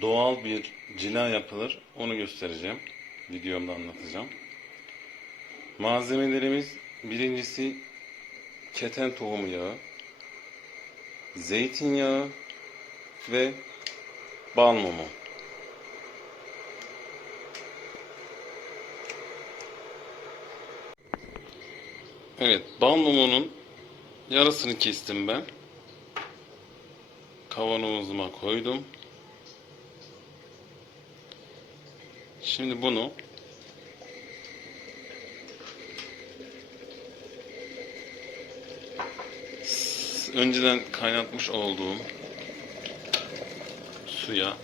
doğal bir cila yapılır. Onu göstereceğim. Videomda anlatacağım. Malzemelerimiz birincisi keten tohumu yağı, zeytinyağı ve bal mumu. Evet, bal mumunun yarısını kestim ben. Kavanozuma koydum. Şimdi bunu önceden kaynatmış olduğum suya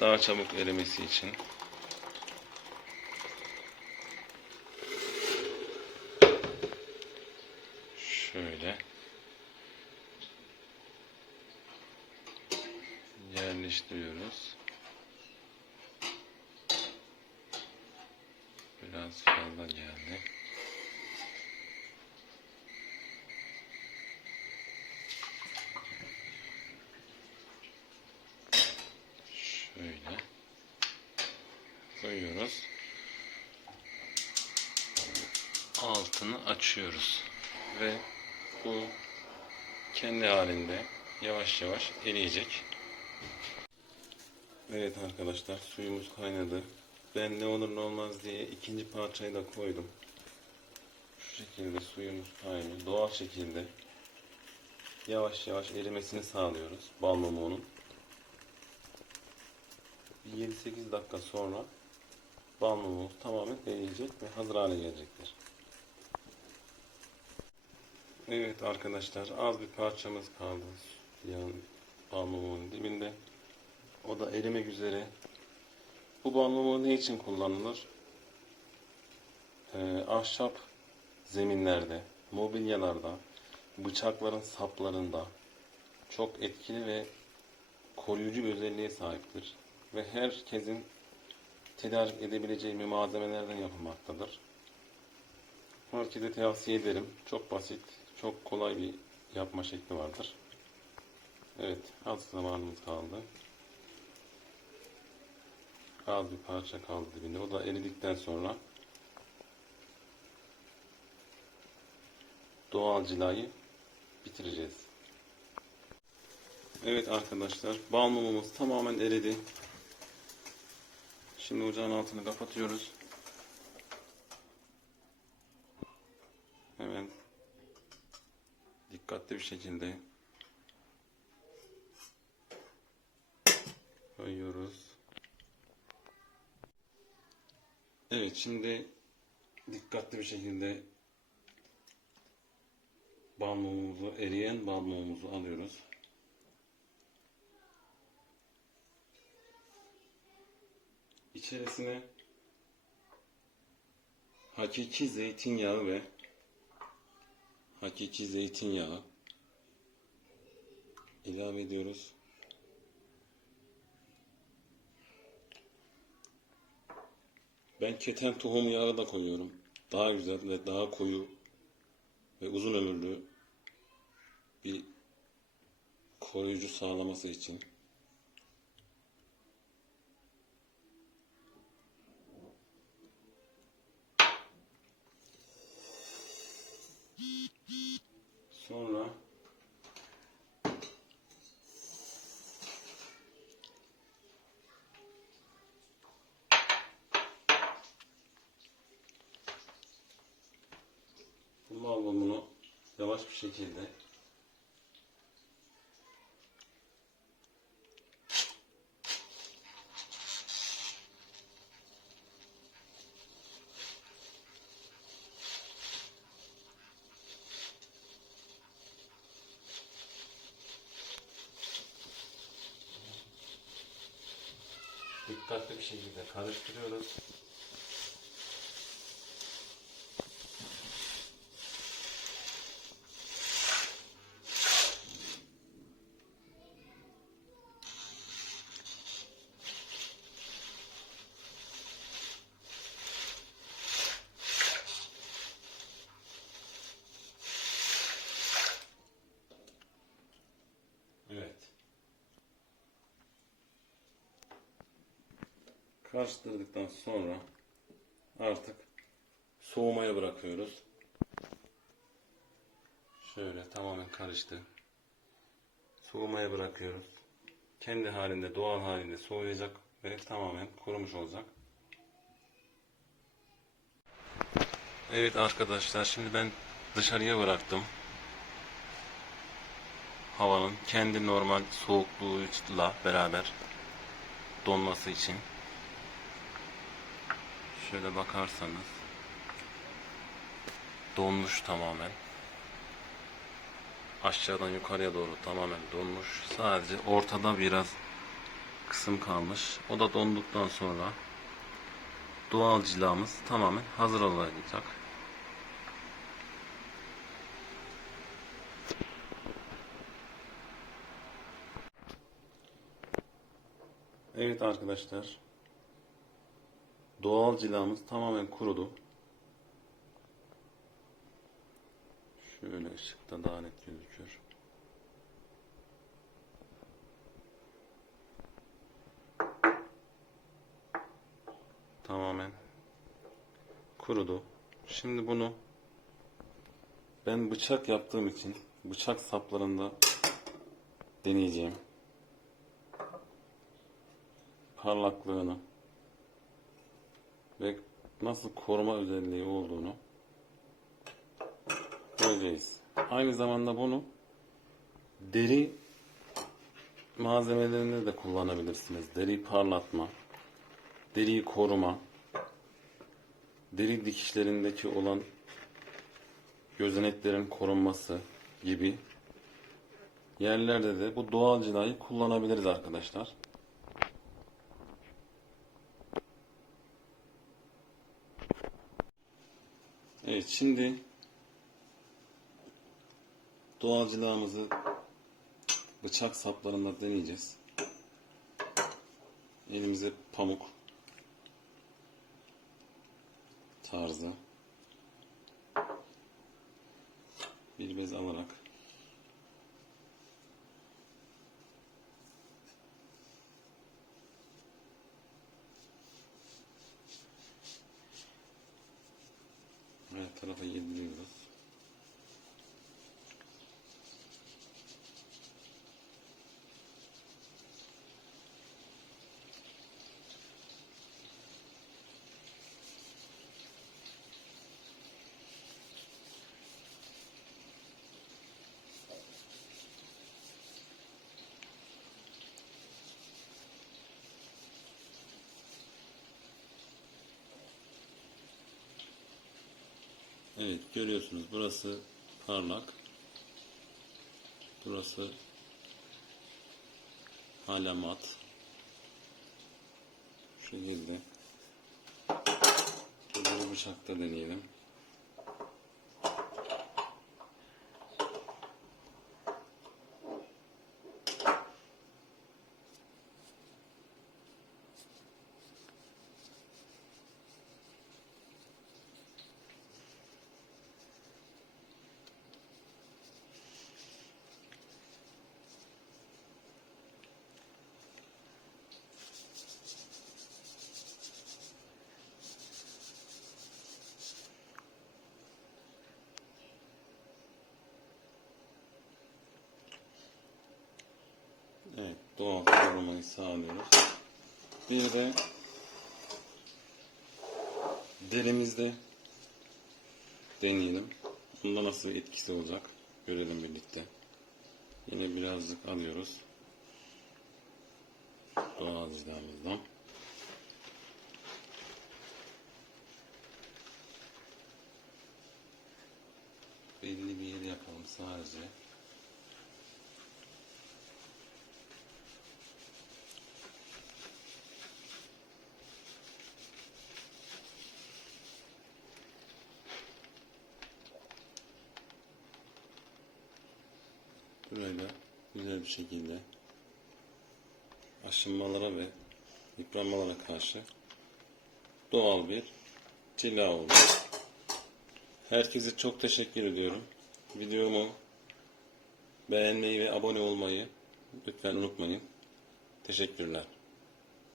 daha çabuk erimesi için şöyle yerleştiriyoruz. Biraz fazla geldi. Şöyle koyuyoruz. Altını açıyoruz ve bu kendi halinde yavaş yavaş eriyecek. Evet arkadaşlar suyumuz kaynadı. Ben ne olur ne olmaz diye ikinci parçayı da koydum. Şu şekilde suyumuz kaynıyor. Doğal şekilde yavaş yavaş erimesini sağlıyoruz bal mumuğunun. 7-8 dakika sonra bal mumumuz tamamen eriyecek ve hazır hale gelecektir. Evet arkadaşlar az bir parçamız kaldı. Yani bal mumuğunun dibinde. O da erimek üzere. Bu bal mumuğu ne için kullanılır? Ee, ahşap zeminlerde, mobilyalarda, bıçakların saplarında çok etkili ve koruyucu bir özelliğe sahiptir. Ve herkesin tedarik edebileceği bir malzemelerden yapılmaktadır. Herkese tavsiye ederim. Çok basit, çok kolay bir yapma şekli vardır. Evet, az zamanımız kaldı. Az bir parça kaldı dibinde. O da eridikten sonra doğal cilayı bitireceğiz. Evet arkadaşlar, bal mumumuz tamamen eridi. Şimdi ocağın altını kapatıyoruz. Hemen dikkatli bir şekilde koyuyoruz. Evet şimdi dikkatli bir şekilde bal mumumuzu, eriyen bal mumumuzu alıyoruz. İçerisine hakiki zeytinyağı ve hakiki zeytinyağı ilave ediyoruz. Ben keten tohumu yağı da koyuyorum. Daha güzel ve daha koyu ve uzun ömürlü bir koruyucu sağlaması için. Sonra bu balgamını yavaş bir şekilde dikkatli bir şekilde karıştırıyoruz. Karıştırdıktan sonra artık soğumaya bırakıyoruz. Şöyle tamamen karıştı. Soğumaya bırakıyoruz. Kendi halinde, doğal halinde soğuyacak ve tamamen kurumuş olacak. Evet arkadaşlar şimdi ben dışarıya bıraktım. Havanın kendi normal soğukluğuyla beraber donması için. Şöyle bakarsanız donmuş tamamen. Aşağıdan yukarıya doğru tamamen donmuş. Sadece ortada biraz kısım kalmış. O da donduktan sonra doğal cilamız tamamen hazır olacak. Evet arkadaşlar. Doğal cilamız tamamen kurudu. Şöyle ışıkta daha net gözüküyor. Tamamen kurudu. Şimdi bunu ben bıçak yaptığım için bıçak saplarında deneyeceğim. Parlaklığını ve nasıl koruma özelliği olduğunu göreceğiz. Aynı zamanda bunu deri malzemelerinde de kullanabilirsiniz. Deri parlatma, deriyi koruma, deri dikişlerindeki olan gözeneklerin korunması gibi yerlerde de bu doğal cilayı kullanabiliriz arkadaşlar. Evet şimdi doğal cilamızı bıçak saplarında deneyeceğiz. Elimize pamuk tarzı bir bez alarak Evet görüyorsunuz burası parlak. Burası hala mat. Şu şekilde. Bıçakta deneyelim. Evet, doğal korumayı sağlıyoruz. Bir de derimizde deneyelim. Bunda nasıl etkisi olacak görelim birlikte. Yine birazcık alıyoruz. Doğal cilamızdan. Belli bir yer yapalım sadece. Böyle güzel bir şekilde aşınmalara ve yıpranmalara karşı doğal bir cila oldu. Herkese çok teşekkür ediyorum. Videomu beğenmeyi ve abone olmayı lütfen unutmayın. Teşekkürler.